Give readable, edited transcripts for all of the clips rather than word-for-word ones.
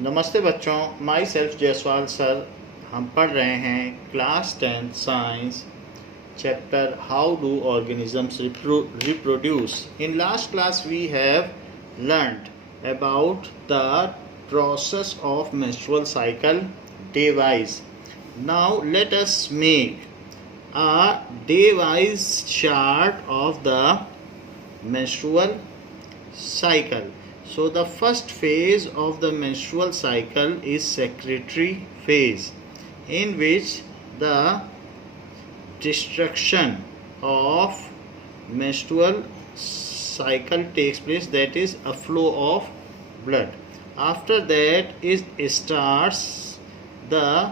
नमस्ते बच्चों, my self Jaiswal sir. हम पढ़ रहे हैं class 10 science chapter how do organisms reproduce. In last class we have learnt about the process of menstrual cycle day wise. Now let us make a day wise chart of the menstrual cycle. So the first phase of the menstrual cycle is secretory phase, in which the destruction of menstrual cycle takes place, that is a flow of blood. After that starts the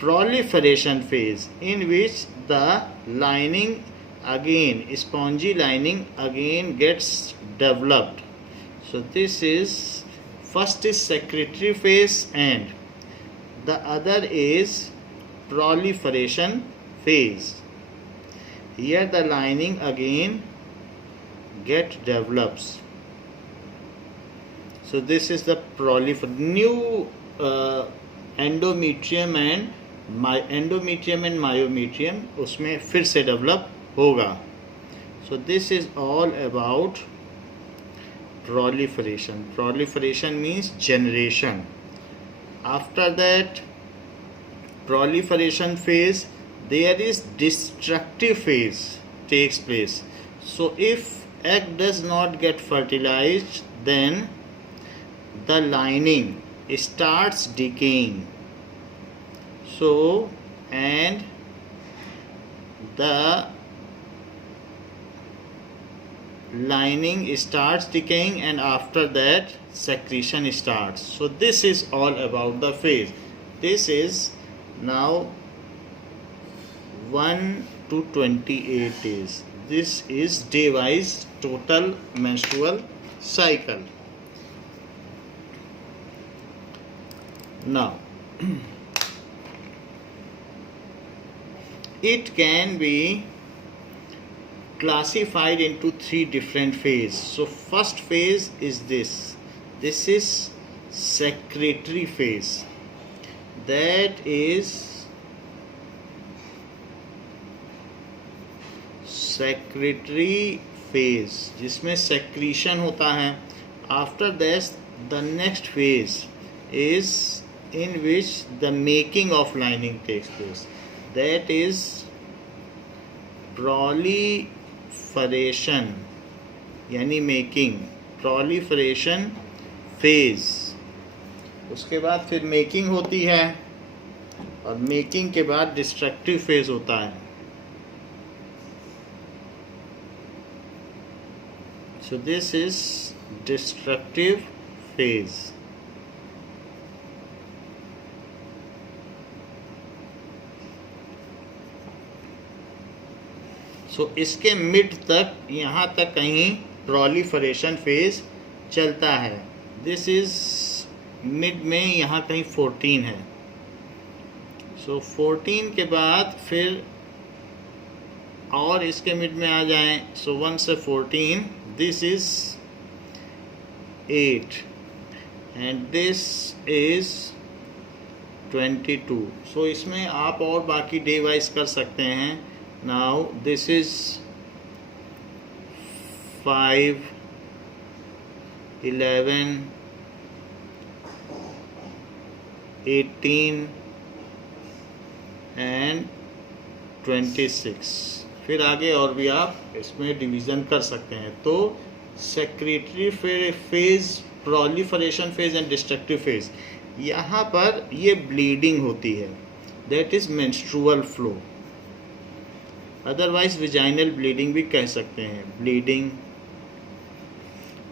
proliferation phase, in which the lining again, spongy lining again gets developed. So this is first is secretory phase and the other is proliferation phase. Here the lining again get develops. So this is the new endometrium and myometrium उसमें फिर से develop होगा. So this is all about proliferation. Proliferation means generation. After that proliferation phase, there is destructive phase takes place. So if egg does not get fertilized, then the lining starts decaying. So and the lining starts decaying, and after that secretion starts. So this is all about the phase. This is now 1 to 28 days. This is day wise total menstrual cycle. Now it can be classified into three different phases. So first phase is this is secretory phase. That is secretory phase जिसमें secretion होता है. After that the next phase is in which the making of lining takes place. That is proliferation यानी making, proliferation phase. उसके बाद फिर making होती है और मेकिंग के बाद डिस्ट्रक्टिव फेज होता है. So this is destructive phase. So इसके मिड तक यहाँ तक कहीं proliferation phase चलता है. This is मिड में यहाँ कहीं 14 है. So 14 के बाद फिर और इसके मिड में आ जाएं. So 1 से 14, this is 8 and this is 22. So इसमें आप और बाकी डे वाइज कर सकते हैं. Now this is 5, 11, 18 and 26. फिर आगे और भी आप इसमें डिवीज़न कर सकते हैं. तो secretary phase, proliferation phase and destructive phase, यहाँ पर ये ब्लीडिंग होती है. That is menstrual flow. Otherwise vaginal bleeding भी कह सकते हैं.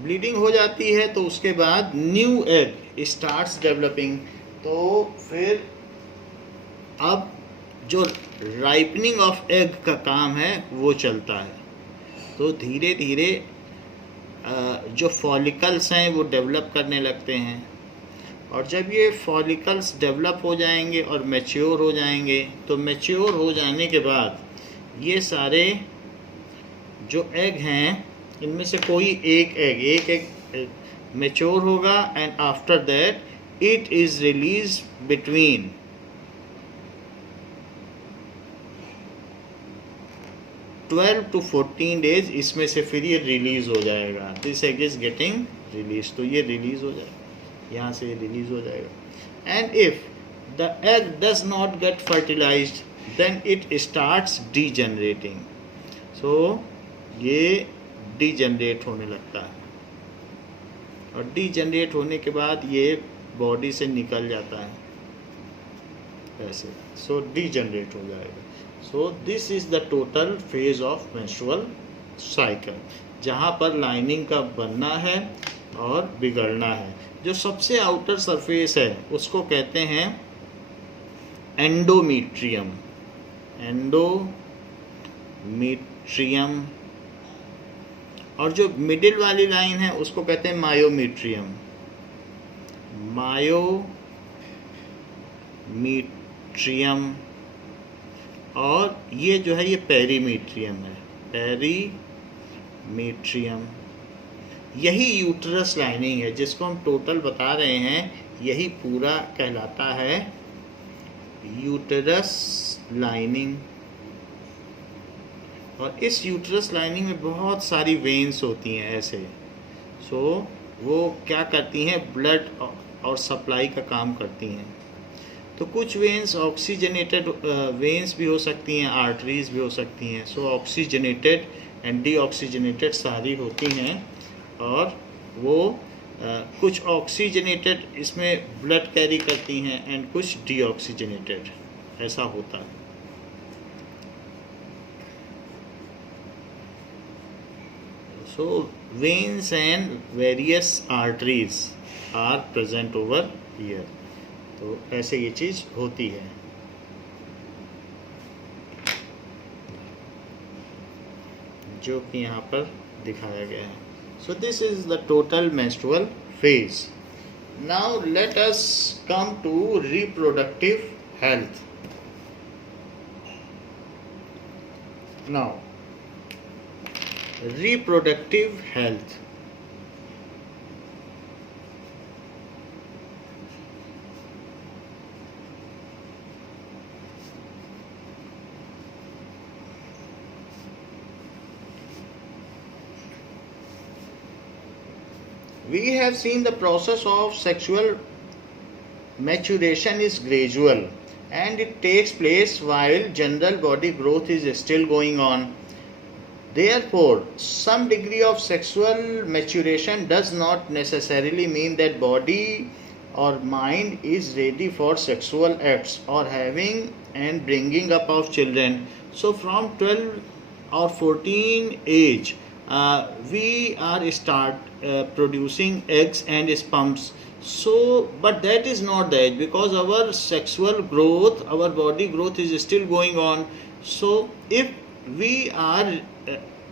ब्लीडिंग हो जाती है तो उसके बाद न्यू एग स्टार्ट्स डेवलपिंग. तो फिर अब जो राइपनिंग ऑफ एग का काम है वो चलता है. तो धीरे धीरे जो फॉलिकल्स हैं वो डेवलप करने लगते हैं. और जब ये फॉलिकल्स डेवलप हो जाएंगे और मैच्योर हो जाएंगे, तो मैच्योर हो जाने के बाद ये सारे जो एग हैं इनमें से कोई एक एग मेच्योर होगा and after that it is release between 12 to 14 days, इसमें से फिर ये रिलीज हो जाएगा. This egg is getting release, तो ये रिलीज हो जाएगा, यहाँ से रिलीज हो जाएगा. And if the egg does not get fertilised then it starts degenerating. So ये डीजनरेट होने लगता है और डीजनरेट होने के बाद ये बॉडी से निकल जाता है ऐसे. सो डीजनरेट हो जाएगा. So this is the total phase of menstrual cycle, जहाँ पर लाइनिंग का बनना है और बिगड़ना है. जो सबसे आउटर सरफेस है उसको कहते हैं एंडोमीट्रियम. एंडोमीट्रियम. और जो मिडिल वाली लाइन है उसको कहते हैं मायोमीट्रियम. मायोमीट्रियम. और ये जो है ये पेरीमीट्रियम है. पेरीमीट्रियम. यही यूट्रस लाइनिंग है जिसको हम टोटल बता रहे हैं. यही पूरा कहलाता है यूट्रस लाइनिंग. और इस यूट्रस लाइनिंग में बहुत सारी वेन्स होती हैं ऐसे. सो वो क्या करती हैं, ब्लड और सप्लाई का काम करती हैं. तो कुछ वेन्स ऑक्सीजनेटेड वेन्स भी हो सकती हैं, आर्टरीज भी हो सकती हैं. सो ऑक्सीजनेटेड एंड डीऑक्सीजनेटेड सारी होती हैं. और वो कुछ ऑक्सीजनेटेड इसमें ब्लड कैरी करती हैं एंड कुछ डीऑक्सीजनेटेड, ऐसा होता है. So veins and various arteries are present over here. तो ऐसे ये चीज़ होती है. जो कि यहाँ पर दिखाया गया है. So this is the total menstrual phase. Now let us come to reproductive health. Now reproductive health. We have seen the process of sexual maturation is gradual and it takes place while general body growth is still going on. Therefore, some degree of sexual maturation does not necessarily mean that body or mind is ready for sexual acts or having and bringing up of children. So from 12 or 14 age, we are start producing eggs and sperms. So, but that is not the age, because our sexual growth, our body growth is still going on. So, if we are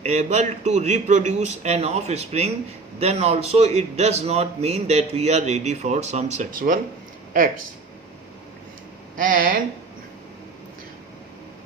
able to reproduce an offspring, then also it does not mean that we are ready for some sexual acts. And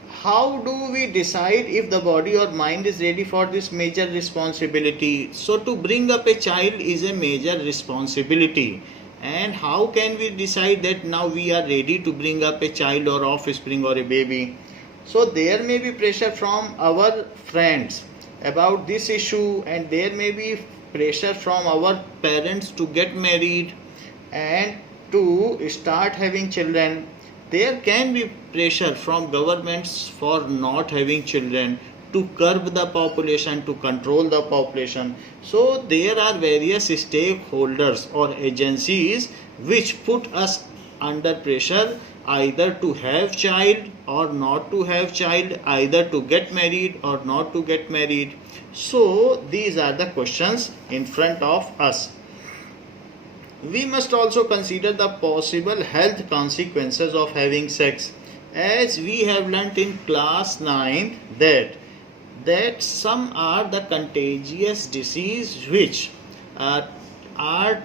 how do we decide if the body or mind is ready for this major responsibility? So to bring up a child is a major responsibility. And how can we decide that now we are ready to bring up a child or offspring or a baby? So there may be pressure from our friends about this issue, and there may be pressure from our parents to get married and to start having children. There can be pressure from governments for not having children, to curb the population, to control the population. So there are various stakeholders or agencies which put us under pressure either to have child or not to have child, either to get married or not to get married. So these are the questions in front of us. We must also consider the possible health consequences of having sex, as we have learnt in class 9 that some are the contagious disease which are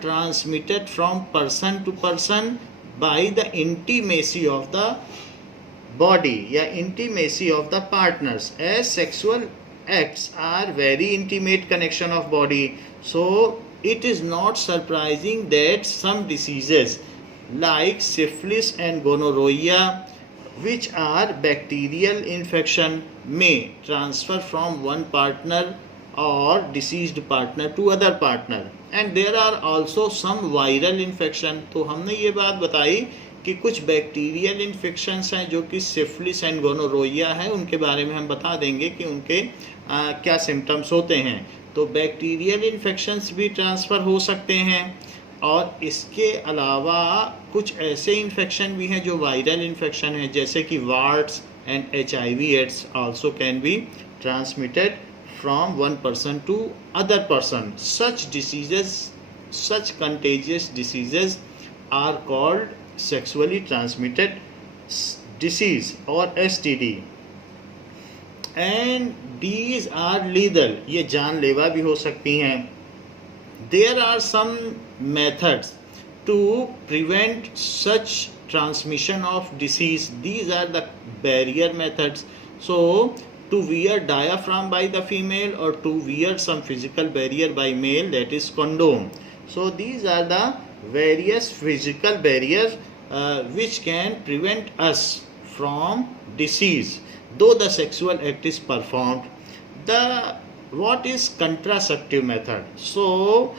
transmitted from person to person by the intimacy of the body, या intimacy of the partners, as sexual acts are very intimate connection of body. So it is not surprising that some diseases like syphilis and gonorrhea, which are bacterial infection, may transfer from one partner or deceased partner to other partner, and there are also some viral infection. तो हमने ये बात बताई कि कुछ bacterial infections हैं जो कि सिफिलिस एंड गोनोरोइया है, उनके बारे में हम बता देंगे कि उनके क्या सिम्टम्स होते हैं। तो बैक्टीरियल इन्फेक्शंस भी ट्रांसफ़र हो सकते हैं, और इसके अलावा कुछ ऐसे इन्फेक्शन भी हैं जो वायरल इन्फेक्शन हैं, जैसे कि warts and HIV AIDS also can be transmitted from one person to other person. Such diseases, such contagious diseases are called sexually transmitted disease or STD, and these are lethal. ये जानलेवा भी हो सकती हैं. There are some methods to prevent such transmission of disease. These are the barrier methods. So to wear diaphragm by the female, or to wear some physical barrier by male, that is condom. So these are the various physical barriers which can prevent us from disease though the sexual act is performed. The what is contraceptive method? So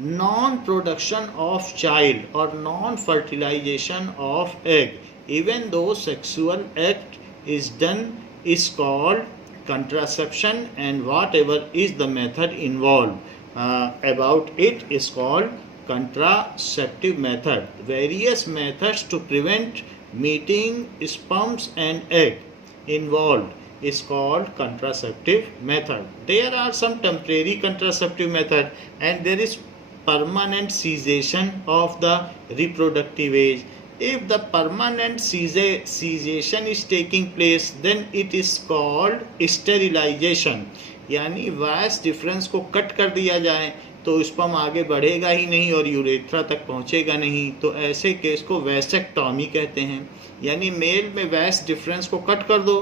non-production of child or non-fertilization of egg even though sexual act is done is called contraception, and whatever is the method involved about it is called contraceptive method. Various methods to prevent meeting sperms and egg involved is called contraceptive method. There are some temporary contraceptive method, and there is permanent cessation of the reproductive age. If the permanent cessation is taking place, then it is called sterilization. यानी voice difference को cut कर दिया जाए तो sperm आगे बढ़ेगा ही नहीं और यूरेथ्रा तक पहुंचेगा नहीं, तो ऐसे केस को वैसेक्टॉमी कहते हैं। यानी मेल में वैस डिफरेंस को कट कर दो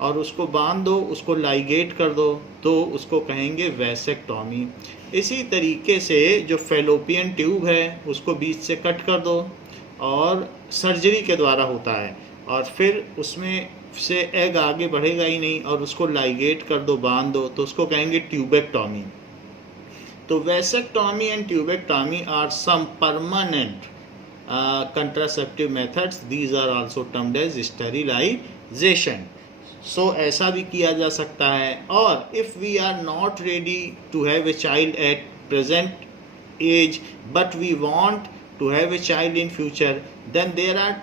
और उसको बांध दो, उसको लाइगेट कर दो, तो उसको कहेंगे वैसेक्टॉमी। इसी तरीके से जो फेलोपियन ट्यूब है उसको बीच से कट कर दो और सर्जरी के द्वारा होता है, और फिर उसमें से एग आगे बढ़ेगा ही नहीं और उसको लाइगेट कर दो, बांध दो, तो उसको कहेंगे ट्यूबेक्टॉमी। तो vasectomy and tubectomy are some permanent contraceptive methods. These are also termed as sterilization. So ऐसा भी किया जा सकता है। और if we are not ready to have a child at present age but we want to have a child in future, then there are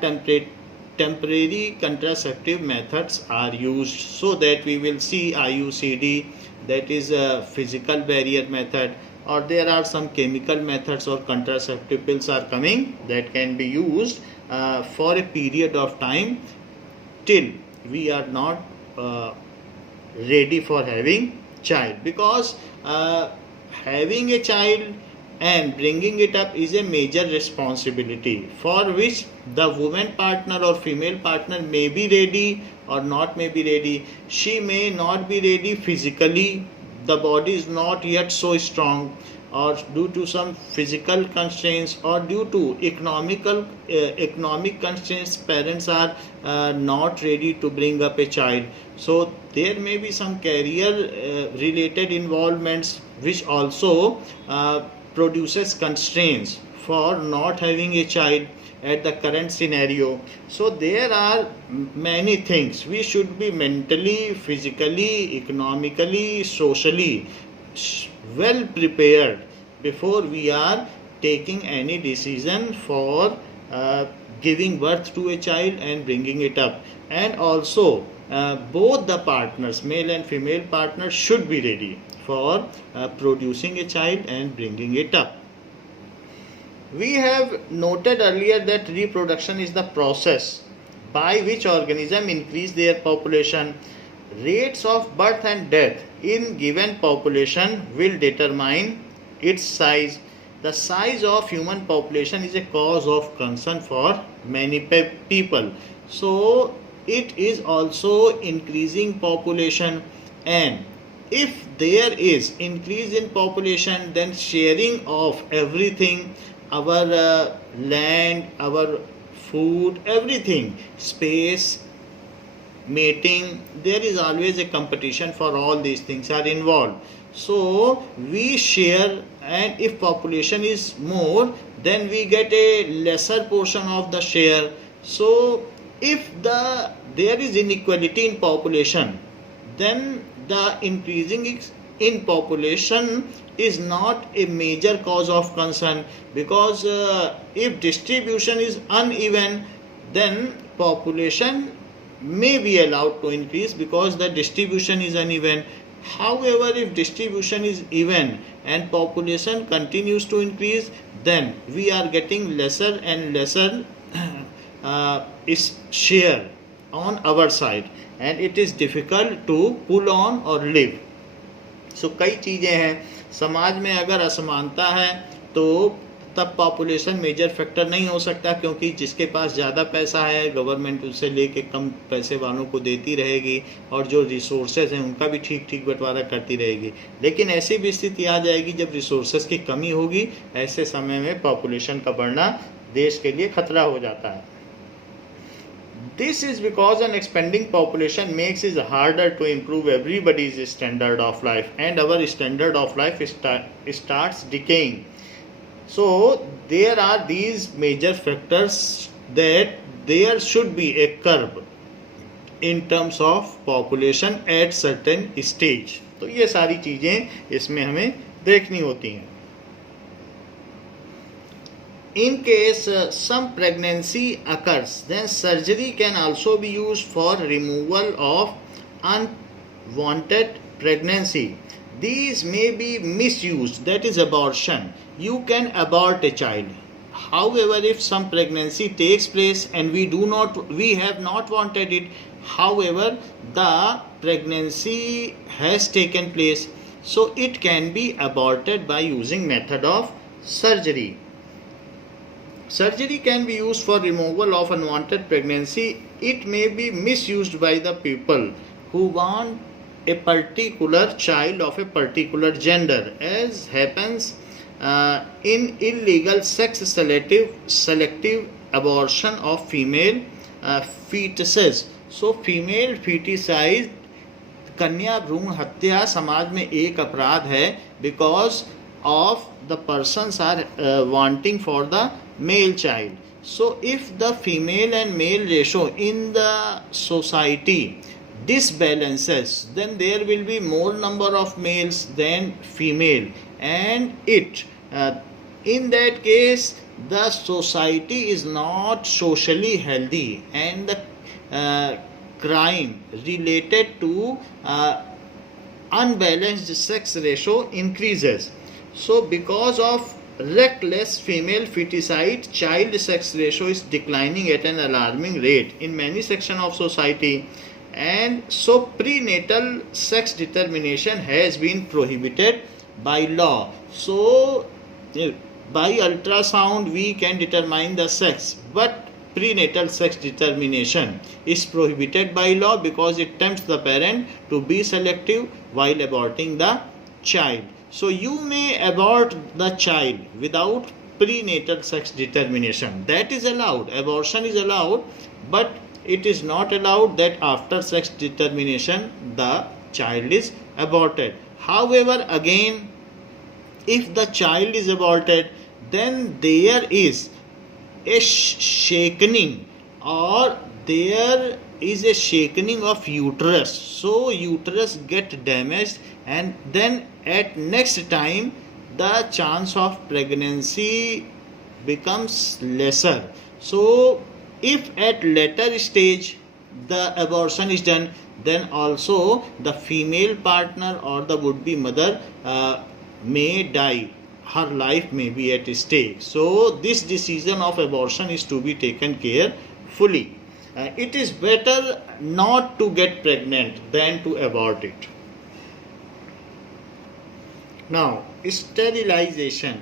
temporary contraceptive methods are used, so that we will see IUCD, that is a physical barrier method, or there are some chemical methods or contraceptive pills are coming that can be used for a period of time till we are not ready for having child, because having a child and bringing it up is a major responsibility for which the woman partner or female partner may be ready or not may be ready. She may not be ready physically, the body is not yet so strong, or due to some physical constraints or due to economic constraints, parents are not ready to bring up a child. So there may be some career related involvements which also produces constraints for not having a child at the current scenario. So there are many things. We should be mentally, physically, economically, socially well prepared before we are taking any decision for giving birth to a child and bringing it up. And also both the partners, male and female partners, should be ready for producing a child and bringing it up. We have noted earlier that reproduction is the process by which organisms increase their population. Rates of birth and death in given population will determine its size. The size of human population is a cause of concern for many people. So it is also increasing population, and if there is increase in population, then sharing of everything, our land, our food, everything, space, mating, there is always a competition for all these things are involved. So we share, and if population is more, then we get a lesser portion of the share. So if there is inequality in population, then the increasing in population is not a major cause of concern, because if distribution is uneven, then population may be allowed to increase because the distribution is uneven. However, if distribution is even and population continues to increase, then we are getting lesser and lesser is share on our side, and it is difficult to pull on or live. So कई चीज़ें हैं, समाज में अगर असमानता है तो तब पॉपुलेशन मेजर फैक्टर नहीं हो सकता, क्योंकि जिसके पास ज़्यादा पैसा है गवर्नमेंट उससे लेके कम पैसे वालों को देती रहेगी, और जो रिसोर्सेज हैं उनका भी ठीक ठीक बंटवारा करती रहेगी। लेकिन ऐसी भी स्थिति आ जाएगी जब रिसोर्सेज की कमी होगी, ऐसे समय में पॉपुलेशन का बढ़ना देश के लिए खतरा हो जाता है। This is because an expanding population makes it harder to improve everybody's standard of life, and our standard of life starts decaying. So there are these major factors that there should be a curb in terms of population at certain stage. तो ये सारी चीज़ें इसमें हमें देखनी होती हैं। In case some pregnancy occurs, then surgery can also be used for removal of unwanted pregnancy. These may be misused, that is abortion. You can abort a child. However, if some pregnancy takes place and we have not wanted it, however, the pregnancy has taken place, so it can be aborted by using method of surgery. Surgery can be used for removal of unwanted pregnancy. It may be misused by the people who want a particular child of a particular gender, as happens in illegal sex selective abortion of female fetuses. So female feticide, कन्या भ्रूण हत्या समाज में एक अपराध है, because of the persons are wanting for the male child. So if the female and male ratio in the society disbalances, then there will be more number of males than female, and in that case the society is not socially healthy, and the crime related to unbalanced sex ratio increases. So because of reckless female feticide, child sex ratio is declining at an alarming rate in many sections of society, and so prenatal sex determination has been prohibited by law. So by ultrasound we can determine the sex, but prenatal sex determination is prohibited by law because it tempts the parent to be selective while aborting the child. So you may abort the child without prenatal sex determination. That is allowed. Abortion is allowed, but it is not allowed that after sex determination the child is aborted. However, again, if the child is aborted, then there is a shaking, or there is a shaking of uterus. So uterus get damaged, and then at next time the chance of pregnancy becomes lesser. So if at later stage the abortion is done, then also the female partner or the would-be mother may die. Her life may be at stake. So this decision of abortion is to be taken carefully. It is better not to get pregnant than to abort it. Now, sterilization.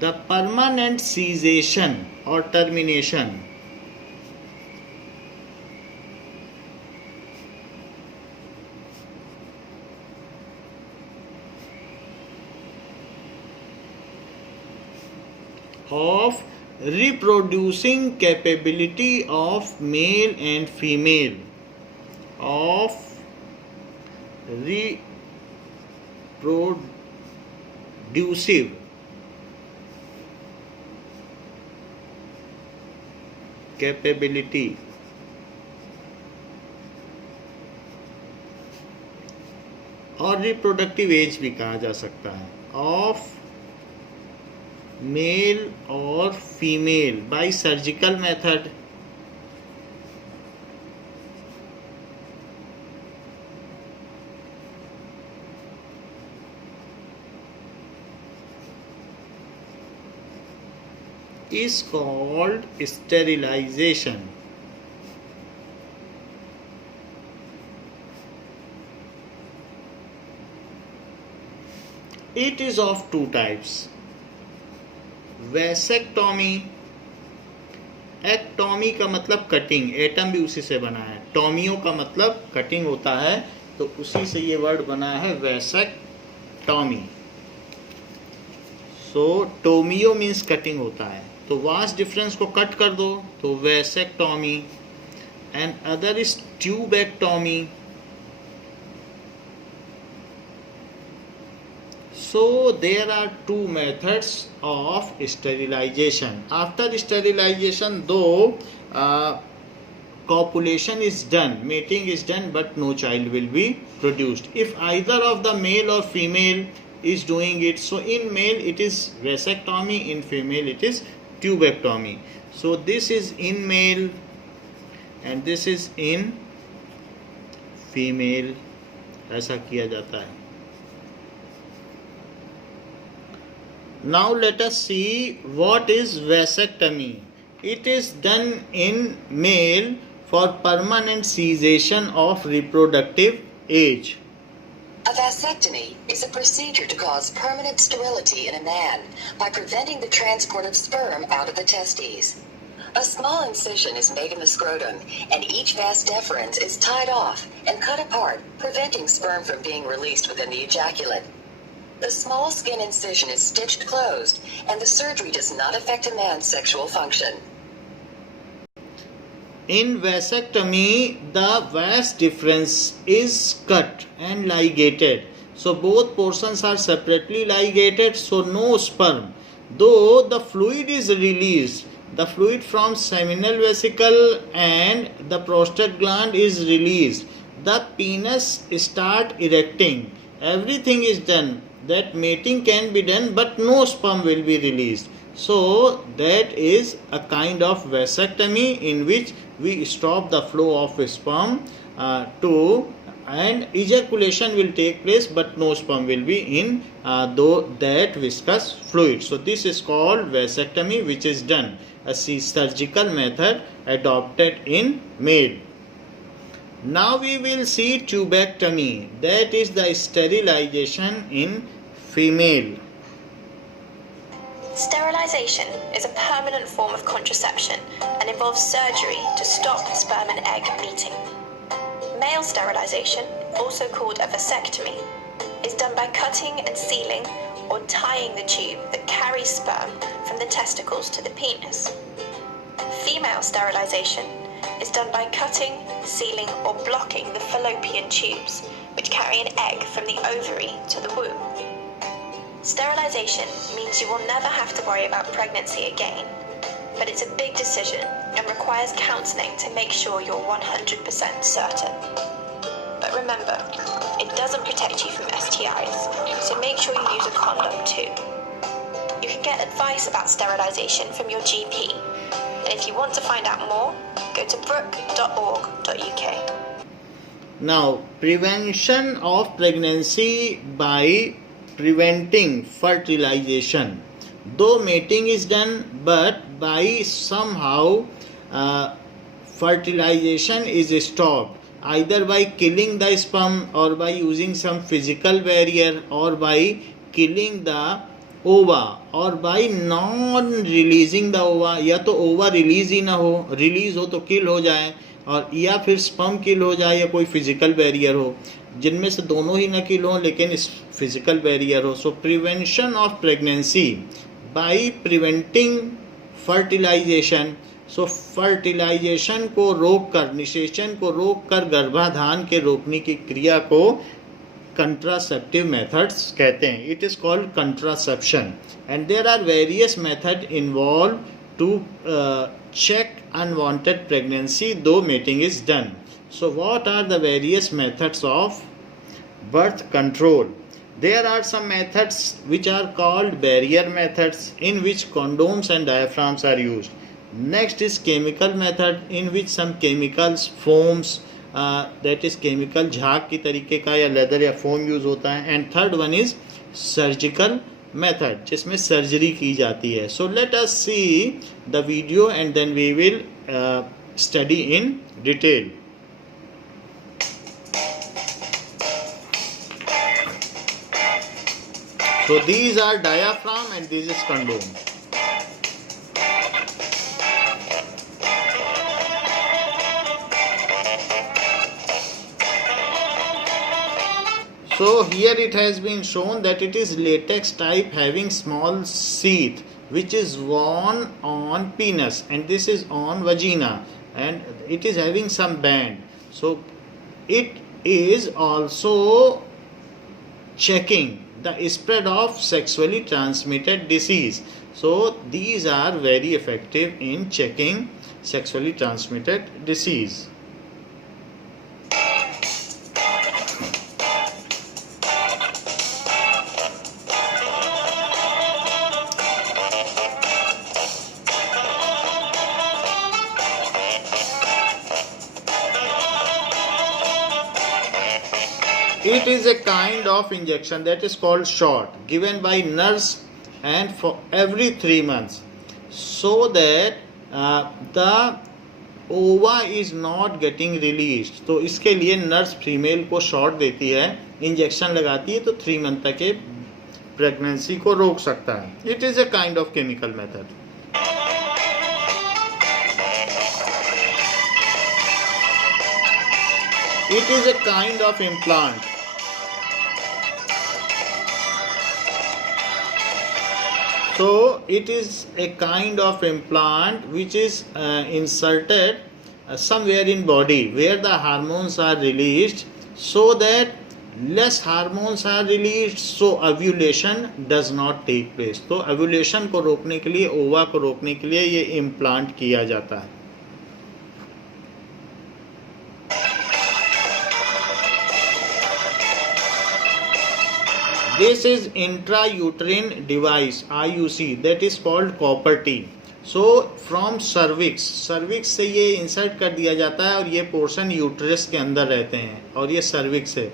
The permanent cessation or termination. Of reproducing capability of male and female, of reproducive capability और reproductive age भी कहा जा सकता है, of male और female by surgical method, is called sterilization. It is of two types. Vasectomy, ectomy का मतलब cutting, atom भी उसी से बना है, टॉमियो का मतलब कटिंग होता है, तो उसी से ये वर्ड बना है वैसेक्टॉमी. सो टोमियो मीन्स कटिंग होता है, तो वास डिफरेंस को कट कर दो तो vasectomy. And other is tubectomy. So there are two methods of sterilization. After sterilization, though copulation is done, mating is done, but no child will be produced. If either of the male or female is doing it, so in male it is vasectomy, in female it is tubectomy. So this is in male and this is in female. ऐसा किया जाता है. Now let us see what is vasectomy. It is done in male for permanent cessation of reproductive age. A vasectomy is a procedure to cause permanent sterility in a man by preventing the transport of sperm out of the testes. A small incision is made in the scrotum and each vas deferens is tied off and cut apart, preventing sperm from being released within the ejaculate. The small skin incision is stitched closed, and the surgery does not affect a man's sexual function. In vasectomy, the vas deferens is cut and ligated. So both portions are separately ligated, so no sperm. Though the fluid is released, the fluid from seminal vesicle and the prostate gland is released. The penis start erecting. Everything is done. That mating can be done, but no sperm will be released. So that is a kind of vasectomy in which we stop the flow of sperm and ejaculation will take place, but no sperm will be in that viscous fluid. So this is called vasectomy, which is done a surgical method adopted in male. Now we will see tubectomy, that is the sterilization in female. Sterilization is a permanent form of contraception and involves surgery to stop sperm and egg meeting. Male sterilization, also called a vasectomy, is done by cutting and sealing or tying the tube that carries sperm from the testicles to the penis. Female sterilization is done by cutting, sealing or blocking the fallopian tubes which carry an egg from the ovary to the womb. Sterilization means you will never have to worry about pregnancy again, but it's a big decision and requires counseling to make sure you're 100% certain. But remember, it doesn't protect you from STIs, so make sure you use a condom too. You can get advice about sterilization from your GP, and if you want to find out more, go to brook.org.uk. Now, prevention of pregnancy by preventing fertilization. Though mating is done, but by somehow fertilization is stopped, either by killing the sperm or by using some physical barrier or by killing the ओवा और by non releasing the ओवा, या तो ओवा release ही ना हो, release हो तो किल हो जाए, और या फिर स्पर्म किल हो जाए, या कोई फिजिकल बैरियर हो, जिनमें से दोनों ही न किल हो लेकिन इस फिजिकल बैरियर हो. So prevention of pregnancy by preventing fertilisation. So fertilisation को रोक कर, निषेचन को रोक कर गर्भाधान के रोकने की क्रिया को contraceptive methods कहते हैं. It is called contraception and there are various methods involved to check unwanted pregnancy though mating is done. So what are the various methods of birth control? There are some methods which are called barrier methods in which condoms and diaphragms are used. Next is chemical method in which some chemicals, foams, that is chemical झाग की तरीके का या leather या foam use होता है. And third one is surgical method जिसमें surgery की जाती है. So let us see the video and then we will study in detail. So these are diaphragm and this is condom. So here it has been shown that it is latex type having small sheath which is worn on penis and this is on vagina and it is having some band. So it is also checking the spread of sexually transmitted disease. So these are very effective in checking sexually transmitted disease. It is a kind of injection that is called shot given by nurse and for every 3 months so that the ova is not getting released. तो इसके लिए nurse female को shot देती है, injection लगाती है, तो 3 month तक के प्रेगनेंसी को रोक सकता है. It is a kind of chemical method. It is a kind of implant. So it is a kind of implant which is inserted somewhere in body where the hormones are released so that less hormones are released so ovulation does not take place. तो ovulation को रोकने के लिए, ओवा को रोकने के लिए ये इम्प्लांट किया जाता है. This is intrauterine device IUC that is called copper T. So from cervix से ये इंसर्ट कर दिया जाता है और ये पोर्शन यूट्रस के अंदर रहते हैं और ये cervix है.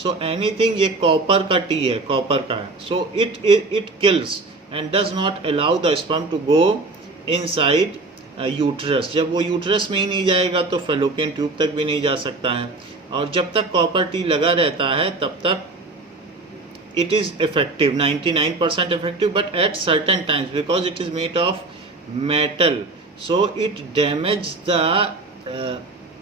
So anything ये कॉपर का टी है, कॉपर का है. So it kills and does not allow the sperm to go inside uterus. जब वो यूट्रस में ही नहीं जाएगा तो फेलोपियन ट्यूब तक भी नहीं जा सकता है. और जब तक कॉपर टी लगा रहता है तब तक it is effective, 99% effective, but at certain times because it is made of metal so it damages the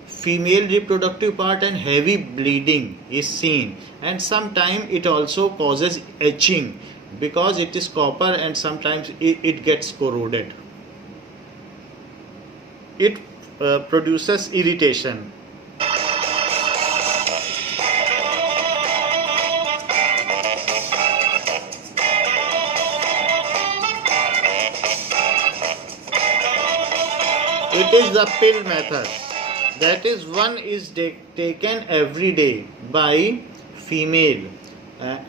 female reproductive part and heavy bleeding is seen and sometimes it also causes etching because it is copper and sometimes it gets corroded. It produces irritation. It is the pill method. That is, one is taken every day by female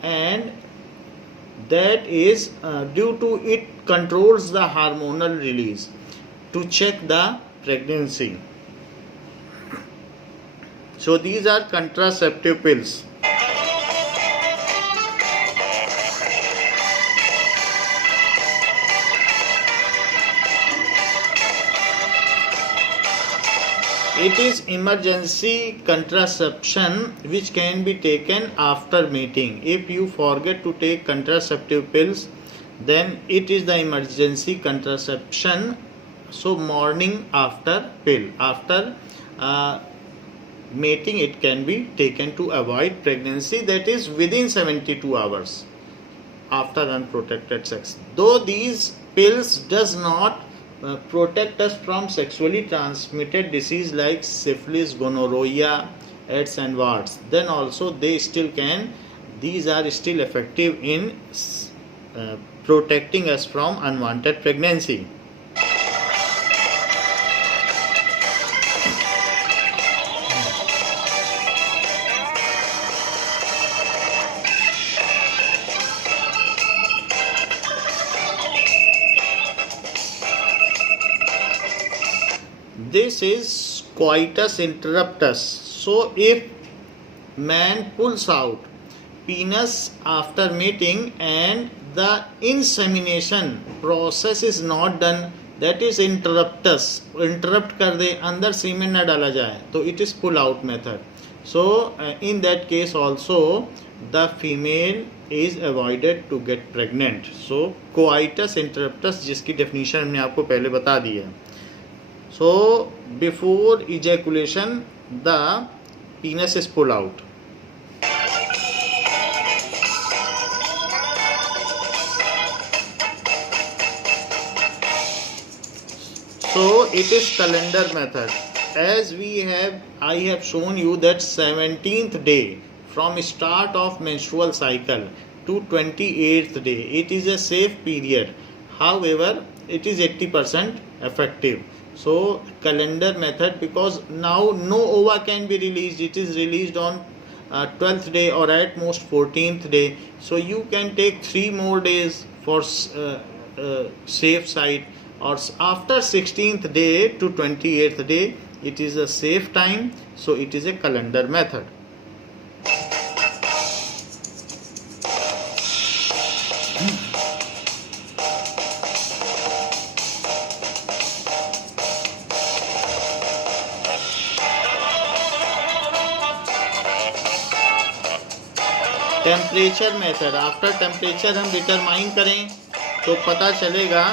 and that is due to it controls the hormonal release to check the pregnancy. So these are contraceptive pills. It is emergency contraception which can be taken after mating. If you forget to take contraceptive pills, then it is the emergency contraception. So morning after pill, after mating, it can be taken to avoid pregnancy, that is within 72 hours after unprotected sex. Though these pills does not protect us from sexually transmitted disease like syphilis, gonorrhea, AIDS and warts, then also they still can, these are still effective in protecting us from unwanted pregnancy. This is coitus interruptus. So if man pulls out penis after mating and the insemination process is not done, that is interruptus, interrupt कर दे, अंदर semen न डाला जाए, तो it is pull out method. So in that case also the female is avoided to get pregnant. So coitus interruptus, जिसकी definition हमने आपको पहले बता दी है. So before ejaculation the penis is pulled out. So it is calendar method. As I have shown you that 17th day from start of menstrual cycle to 28th day, it is a safe period. However, it is 80% effective. So calendar method, because now no ova can be released, it is released on 12th day or at most 14th day. So you can take 3 more days for safe side, or after 16th day to 28th day it is a safe time. So it is a calendar method. Temperature method, after temperature हम determine करें तो पता चलेगा,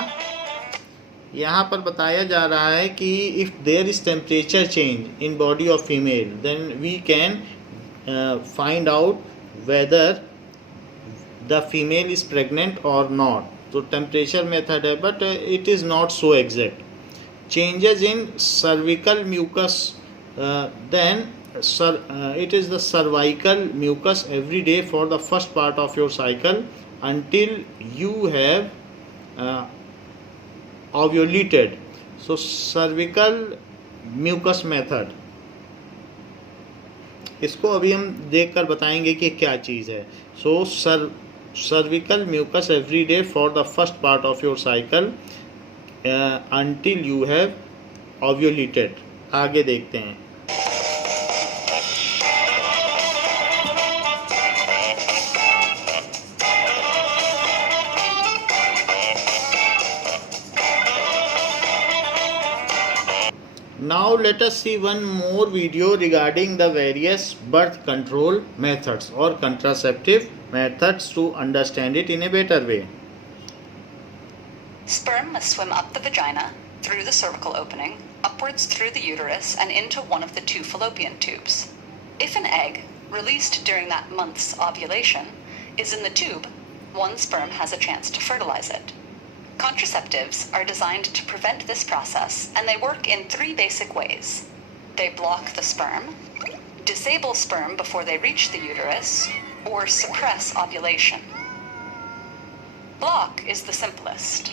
यहाँ पर बताया जा रहा है कि if there is temperature change in body of female then we can find out whether the female is pregnant और नॉट. तो टेम्परेचर मेथड है, but it is not so exact. Changes in cervical mucus, then it is the cervical mucus every day for the first part of your cycle until you have ovulated. So cervical mucus method, इसको अभी हम देखकर बताएंगे कि क्या चीज़ है. So cervical mucus every day for the first part of your cycle until you have ovulated. आगे देखते हैं. Now let us see one more video regarding the various birth control methods or contraceptive methods to understand it in a better way. Sperm must swim up the vagina, through the cervical opening, upwards through the uterus, and into one of the 2 fallopian tubes. If an egg, released during that month's ovulation, is in the tube, one sperm has a chance to fertilize it. Contraceptives are designed to prevent this process, and they work in 3 basic ways. They block the sperm, disable sperm before they reach the uterus, or suppress ovulation. Block is the simplest.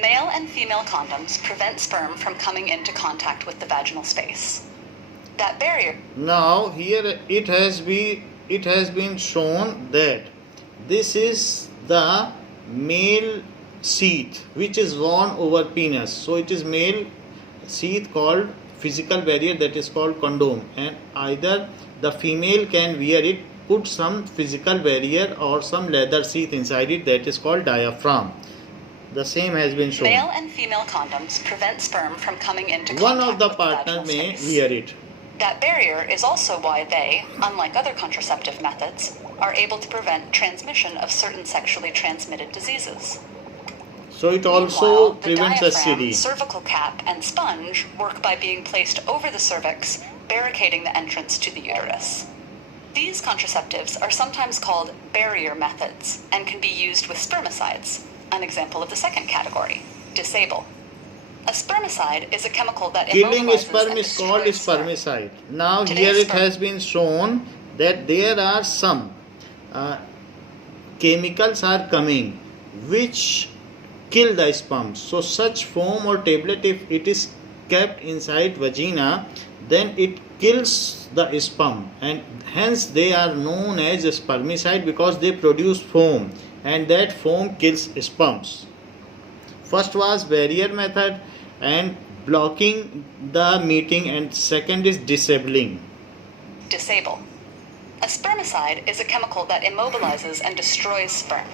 Male and female condoms prevent sperm from coming into contact with the vaginal space. That barrier. Now here it has been shown that this is the male sheath which is worn over penis. So it is male sheath called physical barrier, that is called condom, and either the female can wear it, put some physical barrier or some leather sheath inside it, that is called diaphragm. The same has been shown. Male and female condoms prevent sperm from coming into One contact of the with partner vaginal may space. wear it. That barrier is also why they, unlike other contraceptive methods, are able to prevent transmission of certain sexually transmitted diseases. So it also Meanwhile, the prevents diaphragm, STD. cervical cap, and sponge work by being placed over the cervix, barricading the entrance to the uterus. These contraceptives are sometimes called barrier methods and can be used with spermicides, an example of the second category, disable. A spermicide is a chemical that Killing immobilizes sperm and is called destroys sperm. spermicide. Now Today's here it sperm- has been shown that there are some chemicals are coming which kill the sperm. So such foam or tablet, if it is kept inside vagina, then it kills the sperm, and hence they are known as spermicide because they produce foam, and that foam kills sperms. First was barrier method and blocking the meeting, and second is disabling. Disable. A spermicide is a chemical that immobilizes and destroys sperm.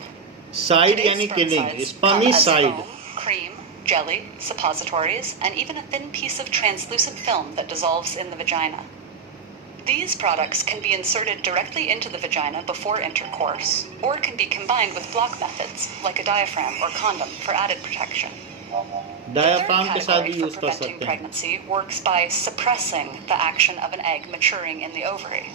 Side Today's yani killing. spermicides come as Spermicide. foam, cream, jelly, suppositories, and even a thin piece of translucent film that dissolves in the vagina. These products can be inserted directly into the vagina before intercourse, or can be combined with block methods like a diaphragm or condom for added protection. The third Diaphragm के साथ भी category use for कर preventing सकते हैं. pregnancy works by suppressing the action of an egg maturing in the ovary.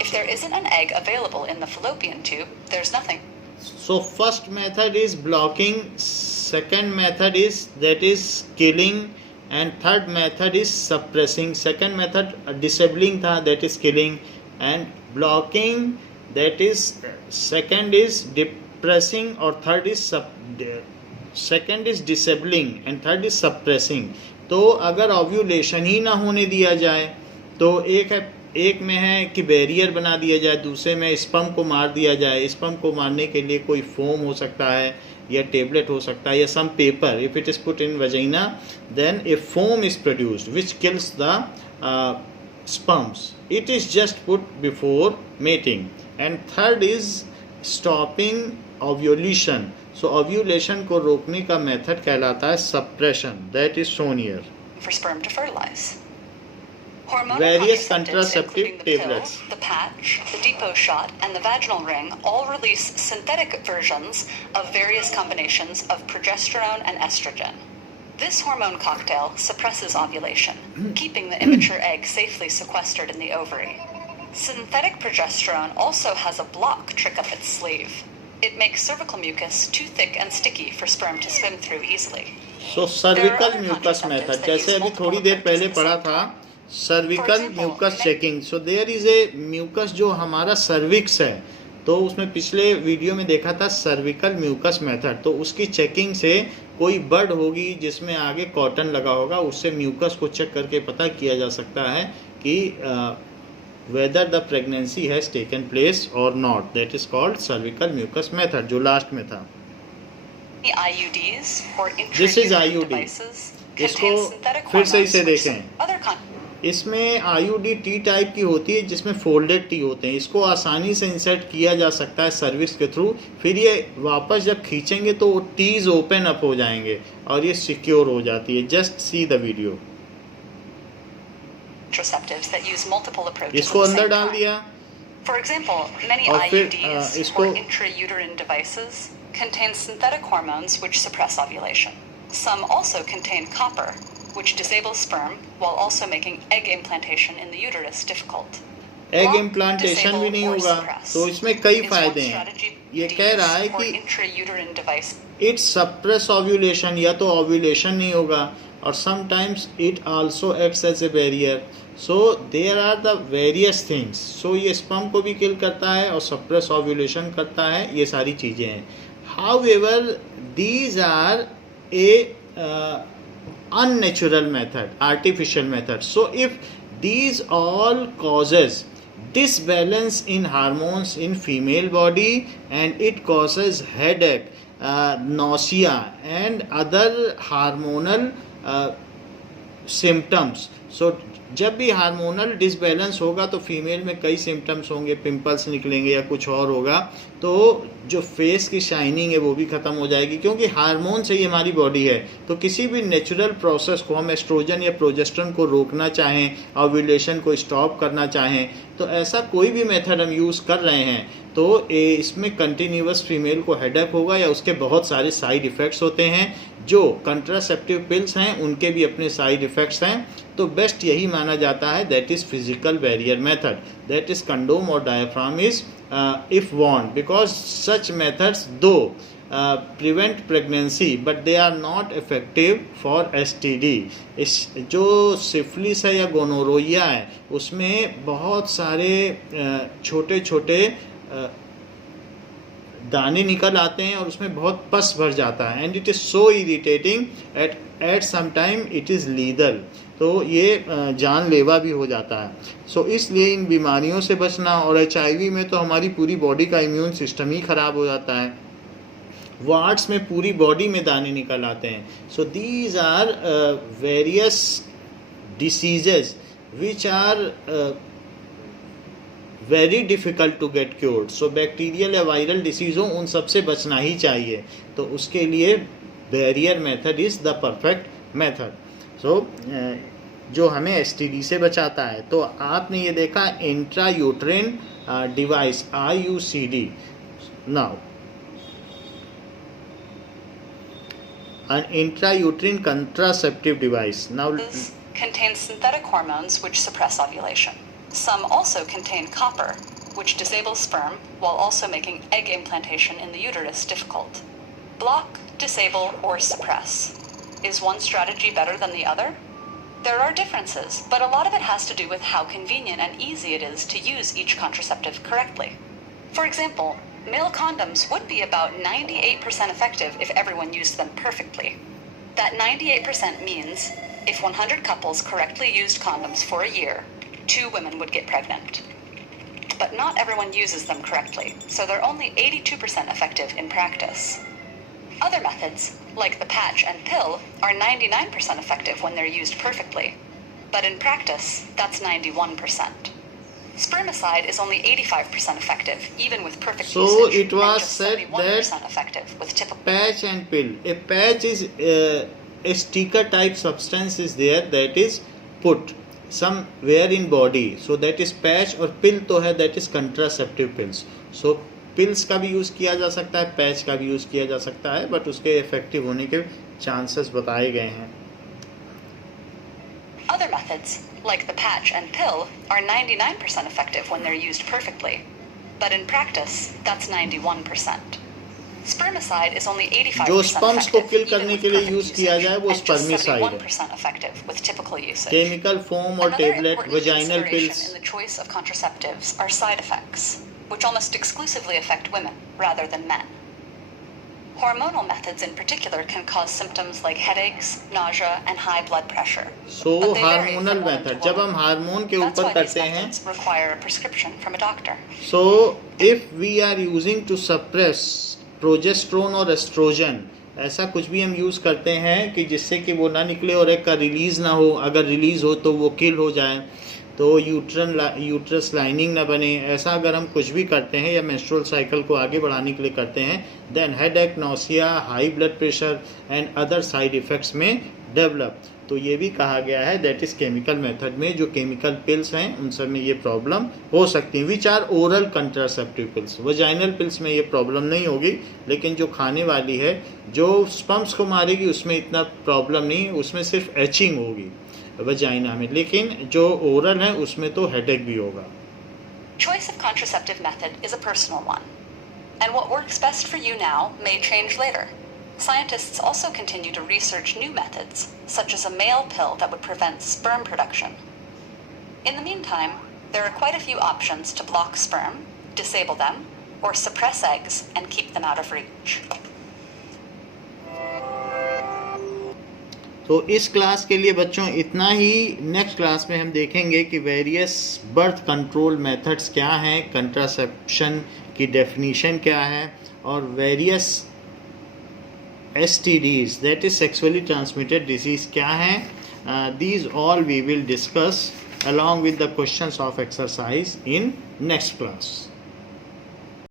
If there isn't an egg available in the fallopian tube, there's nothing. So first method is blocking, second method is killing, and third method is suppressing. Second method disabling tha, that is killing, and blocking, that is second is depressing, or third is second is disabling and third is suppressing. तो अगर ovulation ही ना होने दिया जाए तो एक में है कि बैरियर बना दिया जाए, दूसरे में स्पर्म को मार दिया जाए. स्पर्म को मारने के लिए कोई फोम हो सकता है या टेबलेट हो सकता है या some paper. If it is put in vagina then a foam is produced which kills the sperms. It is just put before mating. And third is stopping ovulation. So ovulation को रोकने का method कहलाता है suppression. That is shown here. For sperm to fertilize. Hormonal Various contraceptives, contraceptive including the tablets. pill, the patch, the depot shot, and the vaginal ring, all release synthetic versions of various combinations of progesterone and estrogen. This hormone cocktail suppresses ovulation, keeping the immature egg safely sequestered in the ovary. Synthetic progesterone also has a block trick up its sleeve. It makes cervical mucus too thick and sticky for sperm to swim through easily. So cervical mucus method, जैसे अभी थोड़ी देर पहले पढ़ा था cervical mucus checking. So there is a mucus जो हमारा cervix है, तो उसमें पिछले वीडियो में देखा था सर्विकल म्यूकस मेथड. तो उसकी चेकिंग से कोई बर्ड होगी जिसमें आगे कॉटन लगा होगा, उससे म्यूकस को चेक करके पता किया जा सकता है कि whether the pregnancy has taken place और not. That is called cervical mucus method, जो लास्ट में था. IUDs or This is intrauterine IUD. devices इसको contain synthetic फिर से hormones इसे which देखें. other इसमें आईयूडी टी टाइप की होती है जिसमें फोल्डेड टी होते हैं. इसको आसानी से इंसर्ट किया जा सकता है सर्विक्स के थ्रू. फिर ये वापस जब खींचेंगे तो वो टीज ओपन अप हो जाएंगे और ये सिक्योर हो जाती है. Just see the video. contraceptives that use multiple approaches इसको at the अंदर same डाल time. दिया. For example, many और फिर, IUDs इसको- or intrauterine devices contain synthetic hormones which suppress ovulation. Some also contain copper, which disables sperm while also making egg implantation in the uterus difficult. Egg Block, implantation भी disable, नहीं or होगा. suppress तो इसमें कई is one फायदे हैं. strategy ये to कह use रहा है for कि intrauterine device. It suppress ovulation, या तो ओव्यूलेशन नहीं होगा, और sometimes it also acts as a barrier. So there are the various things. So ये स्पर्म को भी किल करता है और सप्रेस ओव्यूलेशन करता है. ये सारी चीज़ें हैं. However these are a unnatural method, artificial method. So if these all causes disbalance in hormones in female body, and it causes headache, nausea and other hormonal symptoms. So जब भी hormonal disbalance होगा तो female में कई symptoms होंगे, pimples निकलेंगे या कुछ और होगा, तो जो फेस की शाइनिंग है वो भी ख़त्म हो जाएगी, क्योंकि हार्मोन से ही हमारी बॉडी है। तो किसी भी नेचुरल प्रोसेस को हम एस्ट्रोजन या प्रोजेस्टेरोन को रोकना चाहें, ओव्यूलेशन को स्टॉप करना चाहें, तो ऐसा कोई भी मेथड हम यूज़ कर रहे हैं तो इसमें कंटिन्यूअस फीमेल को हेडेक होगा या उसके बहुत सारे साइड इफ़ेक्ट्स होते हैं। जो कंट्रासेप्टिव पिल्स हैं उनके भी अपने साइड इफ़ेक्ट्स हैं, तो बेस्ट यही माना जाता है, that is physical barrier method, that is condom और diaphragm is if want, because such methods do prevent pregnancy but they are not effective for STD। इस जो सिफिलिस है या गोनोरोइया है उसमें बहुत सारे छोटे छोटे दाने निकल आते हैं और उसमें बहुत पस भर जाता है, and it is so irritating at some time it is lethal, तो ये जानलेवा भी हो जाता है। सो इसलिए इन बीमारियों से बचना, और HIV में तो हमारी पूरी बॉडी का इम्यून सिस्टम ही ख़राब हो जाता है, वार्ड्स में पूरी बॉडी में दाने निकल आते हैं। So these are various diseases which are very difficult to get cured. So bacterial या वायरल डिसीज़ हो उन सबसे बचना ही चाहिए, तो उसके लिए barrier method is the perfect method. So जो हमें STD से बचाता है, तो आपने ये देखा intrauterine device IUCD। Now an intrauterine contraceptive device. Now Contains synthetic hormones which suppress ovulation. Some also contain copper, which disables sperm while also making egg implantation in the uterus difficult. Block, disable, or suppress. Is one strategy better than the other? There are differences, but a lot of it has to do with how convenient and easy it is to use each contraceptive correctly. For example, male condoms would be about 98% effective if everyone used them perfectly. That 98% means if 100 couples correctly used condoms for a year, 2 women would get pregnant. But not everyone uses them correctly, so they're only 82% effective in practice. Other methods, like the patch and pill, are 99% effective when they're used perfectly. But in practice, that's 91%. Spermicide is only 85% effective, even with perfect So usage. it was and just said 71% effective with typical patch and pill. A patch is a sticker type substance is there that is put somewhere in body. So that is patch, और pill तो है that is contraceptive pills. So pills का भी use किया जा सकता है, patch का भी यूज़ किया जा सकता है, बट उसके इफेक्टिव होने के चांसेस बताए गए हैं। Other methods, like the patch and pill, are 99% effective when they're used perfectly. But in practice, that's 91%. Spermicide is only 85% जो स्पर्म्स को effective, किल even करने with के लिए perfect यूज़ किया usage, जाए वो and just स्पर्मिसाइड है। 71% effective with typical usage. Chemical foam और Another tablet, important vaginal consideration pills. in the choice of contraceptives are side effects, which almost exclusively affect women rather than men. Hormonal methods in particular can cause symptoms like headaches, nausea, and high blood pressure. So But they vary hormonal from woman to method, जब woman. हम hormone के That's ऊपर why these करते हैं, methods require a prescription from a doctor. So if we are using to suppress progesterone और oestrogen, ऐसा कुछ भी हम यूज़ करते हैं कि जिससे कि वो ना निकले और एक का रिलीज़ ना हो, अगर रिलीज़ हो तो वो किल हो जाए, तो यूट्रस लाइनिंग ना बने, ऐसा अगर हम कुछ भी करते हैं या मेंस्ट्रुअल साइकिल को आगे बढ़ाने के लिए करते हैं, then headache, nausea, high blood pressure and other side effects में डेवलप। तो ये भी कहा गया है दैट इज़ केमिकल मेथड में जो केमिकल पिल्स हैं उन सब में ये प्रॉब्लम हो सकती है, which are oral contraceptive pills. Vaginal pills में ये प्रॉब्लम नहीं होगी, लेकिन जो खाने वाली है जो स्पर्म्स को मारेगी उसमें इतना प्रॉब्लम नहीं, उसमें सिर्फ एचिंग होगी वजाइना में, लेकिन जो ओरल है उसमें तो हेडेक भी होगा। Choice of contraceptive method is a personal one, and what works best for you now may change later. Scientists also continue to research new methods, such as a male pill that would prevent sperm production. In the meantime, there are quite a few options to block sperm, disable them, or suppress eggs and keep them out of reach. तो इस class के लिए बच्चों इतना ही। Next class में हम देखेंगे कि वेरियस बर्थ कंट्रोल मेथड्स क्या हैं, कंट्रासेप्शन की डेफिनीशन क्या है, और various STDs that is sexually transmitted disease क्या हैं। These all we will discuss along with the questions of exercise in next class.